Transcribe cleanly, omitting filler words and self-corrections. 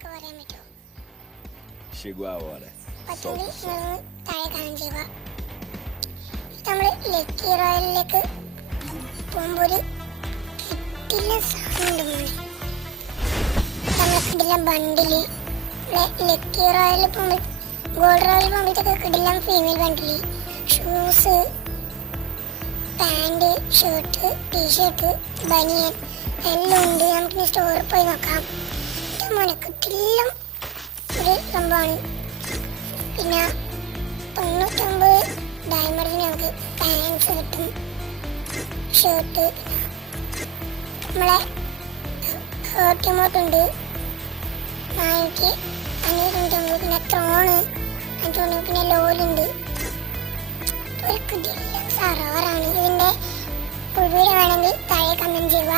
എന്നൊക്കെ പറയാൻ പറ്റുമോ? Chegou a hora. പറ്റുമെങ്കിൽ നിങ്ങൾ താഴെ കാണാൻ ചെയ്യുക. നമ്മൾ ലക്കി റോയലിലേക്ക് പോകുമ്പോൾ ഒരു കിട്ടില്ല സാധനം ഉണ്ട്. നമ്മളെ കിട്ടില്ല ബണ്ടില് ലക്കി റോയലിൽ പോകുമ്പോൾ ഗോൾഡ് റോയലിൽ പോകുമ്പോഴത്തേക്ക് കിട്ടില്ല female bundle shoes, pant, shirt, T shirt, ബനിയൻ എല്ലാം ഉണ്ട്. നമുക്കിനി സ്റ്റോറിൽ പോയി നോക്കാം. മോനെ കിട്ടില്ല ഒരു സംഭവമാണ്. പിന്നെ 99 ഡയമണ്ടിന് നമുക്ക് പാൻസ് കിട്ടും, ഷർട്ട്, നമ്മളെ ഹേർട്ടിമോട്ടുണ്ട് 599, പിന്നെ ത്രോണ് 500, പിന്നെ ലോലുണ്ട്. ഒരു കിട്ടില്ല സർവറാണ്. ഇതിൻ്റെ പുഴുവിനെ വേണമെങ്കിൽ താഴെ കമൻറ്റ് ചെയ്യുക.